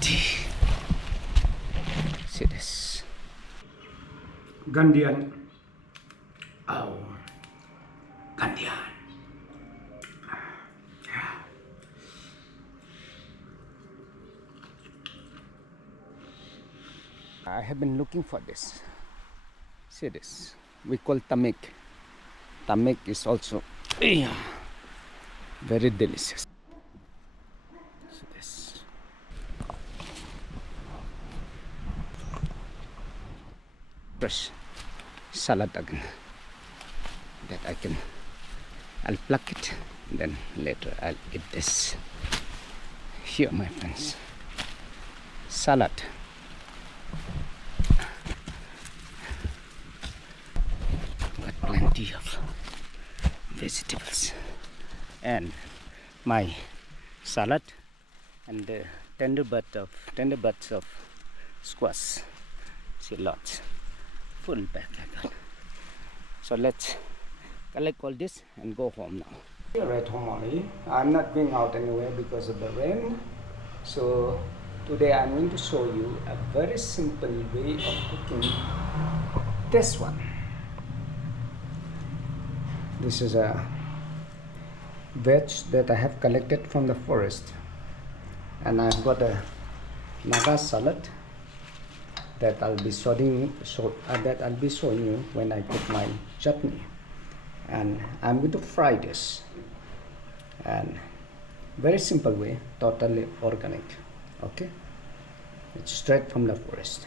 plenty. See this. Gandian. Oh, Gandian. I have been looking for this. See this. We call tamek. Tamek is also very delicious. See this. Fresh salad again. That I'll pluck it. Then later I'll eat this. Here, my friends. Salad. Plenty of vegetables and my salad and the tender buds of squash. See, lots full bag I got. So let's collect all this and go home now. Here at home only. I'm not going out anywhere because of the rain. So today I'm going to show you a very simple way of cooking this one. This is a veg that I have collected from the forest, and I've got a Naga salad that I'll be showing you when I cook my chutney. And I'm going to fry this, and very simple way, totally organic. Okay, it's straight from the forest.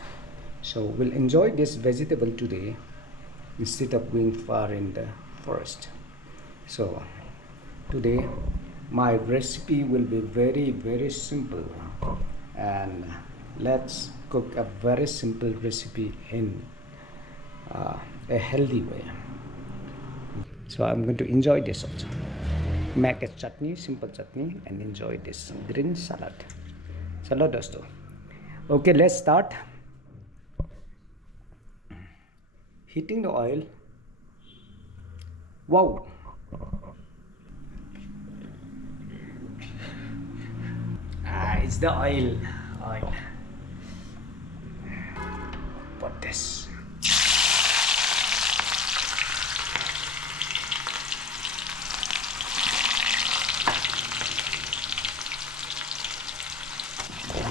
So we'll enjoy this vegetable today instead of going far in the forest. So today my recipe will be very simple, and let's cook a very simple recipe in a healthy way. So I'm going to enjoy this also. Make a chutney, simple chutney, and enjoy this green salad. Chalo dosto. Okay, let's start. Heating the oil. Wow. It's the oil. Put this.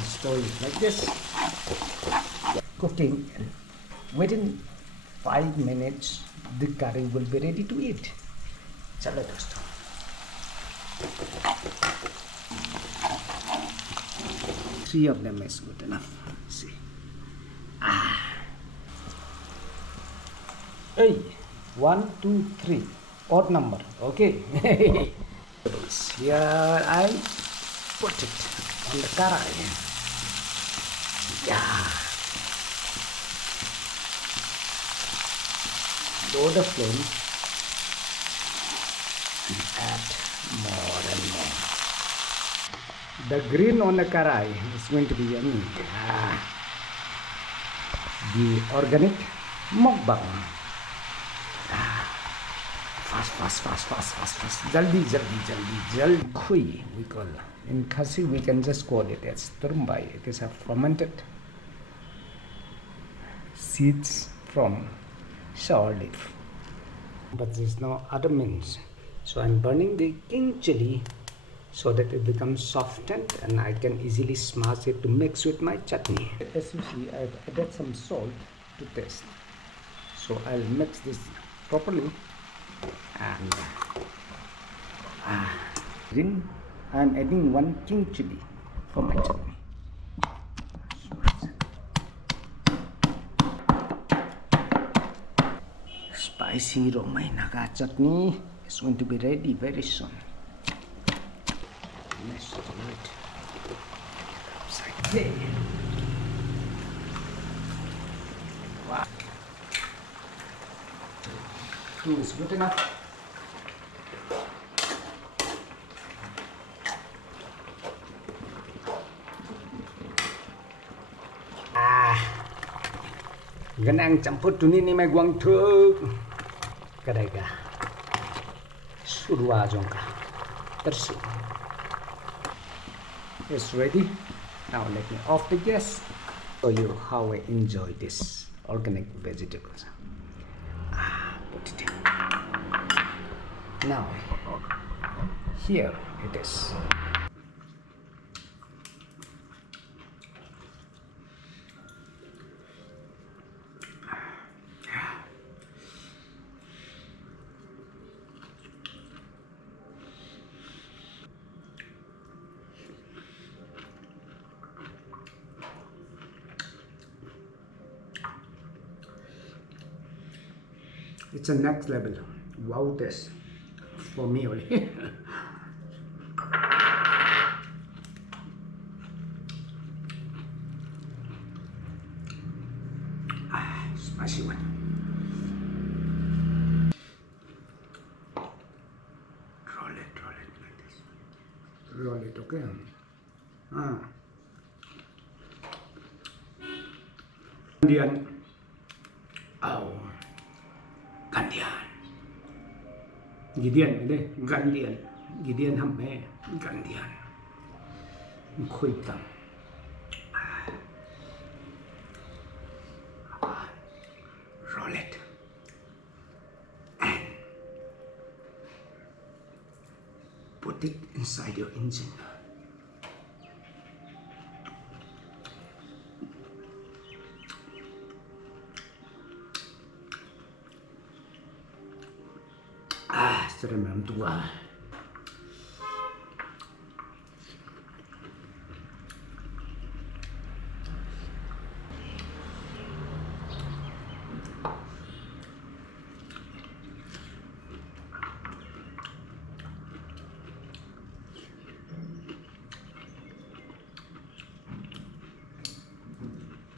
Store it like this. Cooking, and within 5 minutes the curry will be ready to eat. Chalo dosto. Three of them is good enough. See. Hey, 1, 2, 3. Odd number. Okay. Here I put it on the karai. Yeah. Lower the flame and add more and more. The green on the karai is going to be yummy. The organic mukbang. Fast. Jaldi. Kui, we call. In Khasi, we can just call it as turumbai. It is a fermented seeds from sour leaf. But there's no other means. So I'm burning the king chili so that it becomes softened and I can easily smash it to mix with my chutney. As you see, I've added some salt to taste. So I'll mix this properly, and I'm adding 1 king chili for my chutney. Spicy Romai Naga chutney is going to be ready very soon. Let's do it upside down. Wow. 2 is good enough. Ganang campur tu ni mai guang thuk kadai ka surwa jong ka tersu. It's ready. Now let me off the gas. Show you how I enjoy this organic vegetables. Put it in. Now here it is. It's a next level. Wow, this for me only. Spicy one. Roll it like this. Roll it, okay? Gandian. Oh. Gandian. Gideon đây, Gandian. Gideon hầm mẹ, Gandian. Khuy tầm. Roll it. And put it inside your engine. Tremendo.